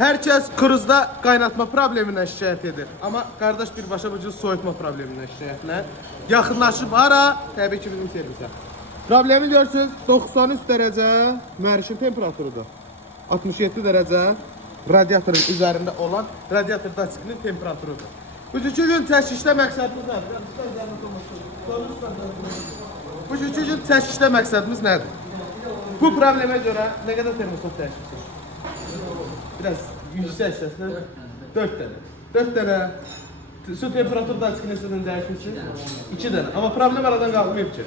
Herkes kruzda qaynatma problemindən şikayət edir. Amma qardaş birbaşa bu cür soyutma problemindən şikayətlə yaxınlaşıb hara? Təbii ki bizim servisə. Problemi görürsünüz 93 dərəcə mühərrikin temperaturudur. 67 dərəcə radiatorun üzərində olan radiator daçikinin temperaturudur. Bugünkü gün çəkişdə məqsədimiz nədir? Bugünkü gün çəkişdə məqsədimiz nədir? Bu problemə görə nə qədər termostat dəyişirsiniz? Biraz yüksək səslə 4 dənə. 4 dənə su temperatur daçikini dəyişirsiniz? 2 dənə. Amma problem aradan qalmayıb ki.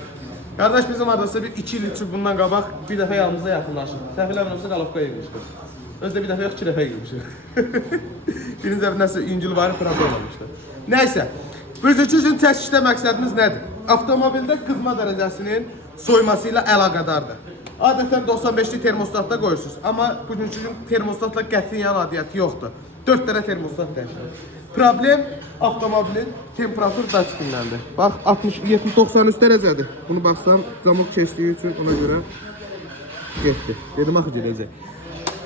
Qardaş bizim adası bir 2 il üçün bundan qabaq bir dəfə yanımıza yaxınlaşıb. Səhv eləmirəmsə qalovka yemişdir. Özdə bir dəfə yox, 2 dəfə yemişdir. Birinci dəfə nəsə İngil var, problem olmuşdu. Nəysə, bugünkü gün çəkişdə məqsədimiz nədir? Avtomobildə qızma dərəcəsinin soyması ilə əlaqədardır. Adətən 95'li termostatda qoyursunuz. Amma bugünkü gün termostatla qətiyyən adiyyəti yoxdur. 4 dənə termostat dəyişir. Problem avtomobilin temperatur daçikindəndir. Bax 90-93 dərəcədir. Bunu baxsam zamok keçdiyi üçün ona görə getdi. Dedim axı gedəcək.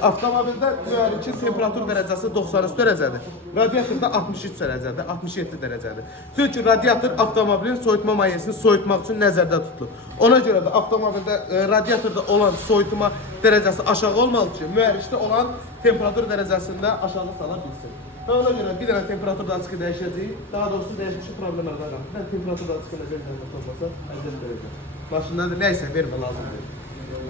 Avtomobildə mühərrikin temperatur dərəcəsi 93 dərəcədir. Radiatorda 63 dərəcədir, 67 dərəcədir. Çünki radiator avtomobilin soyutma mayesini soyutmaq üçün nəzərdə tutulur. Ona görə də avtomobildə radiatorda olan soyutma dərəcəsi aşağı olmalı ki, mühərrikdə olan temperatur dərəcəsində aşağı sala bilsin. Və ona görə bir dənə temperatur daçiki dəyişəcəyik. Daha doğrusu dəyişmişi problemlərdən qalır. Bir dənə temperatur daçiki nəzərdə olmasa, əzəl verəcək. Maşındadır, nəysə vermə lazımdır.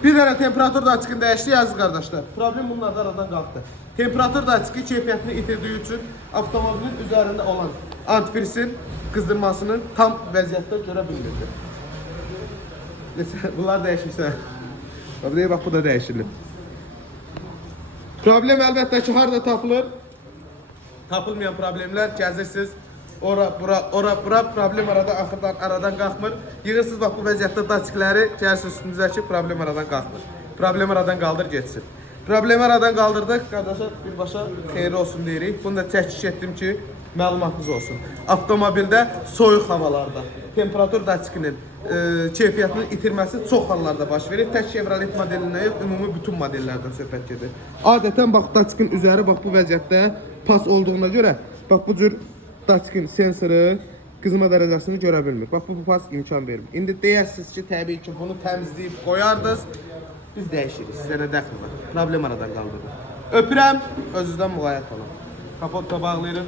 Bir dənə temperatur daçikini dəyişdi yazı qardaşlar. Problem bunlardan aradan qalxdı. Temperatur daçiki keyfiyyətini itirdiyi üçün avtomobilin üzərində olan antifrisin qızdırmasını tam vəziyyətdə görə bilmirdi. Bunlar dəyişmişsə. Bax bu da dəyişilir. Problem əlbəttə ki harada tapılır? Tapılmayan problemlər gəzirsiniz. Ora, bura problem aradan qalxmır. Yığırsınız bax bu vəziyyətdə daçikləri, gəlirsiniz üstünüzdəki problem aradan qalxmır. Problem aradan qaldır getsin. Problemi aradan qaldırdıq. Qardaşlar birbaşa xeyri olsun deyirik. Bunu da çəkiş etdim ki məlumatınız olsun. Avtomobildə soyuq havalarda temperatur daçikinin keyfiyyətini itirməsi çox hallarda baş verir. Tək Chevrolet modelindən yox, ümumi bütün modellərdən söhbət gedir. Adətən bax daçikin üzəri bax bu vəziyyətdə pas olduğuna görə bax bu cür daçikin sensoru qızma dərəcəsini görə bilmir. Bax bu pas imkan vermir. İndi deyirsiniz ki, təbii ki bunu təmizləyib qoyardınız. Biz dəyişirik. Sizə nə dəxli var? Problem aradan qaldırır. Öpürəm, özünüzdən müğayət olun. Kapot da bağlayırıq.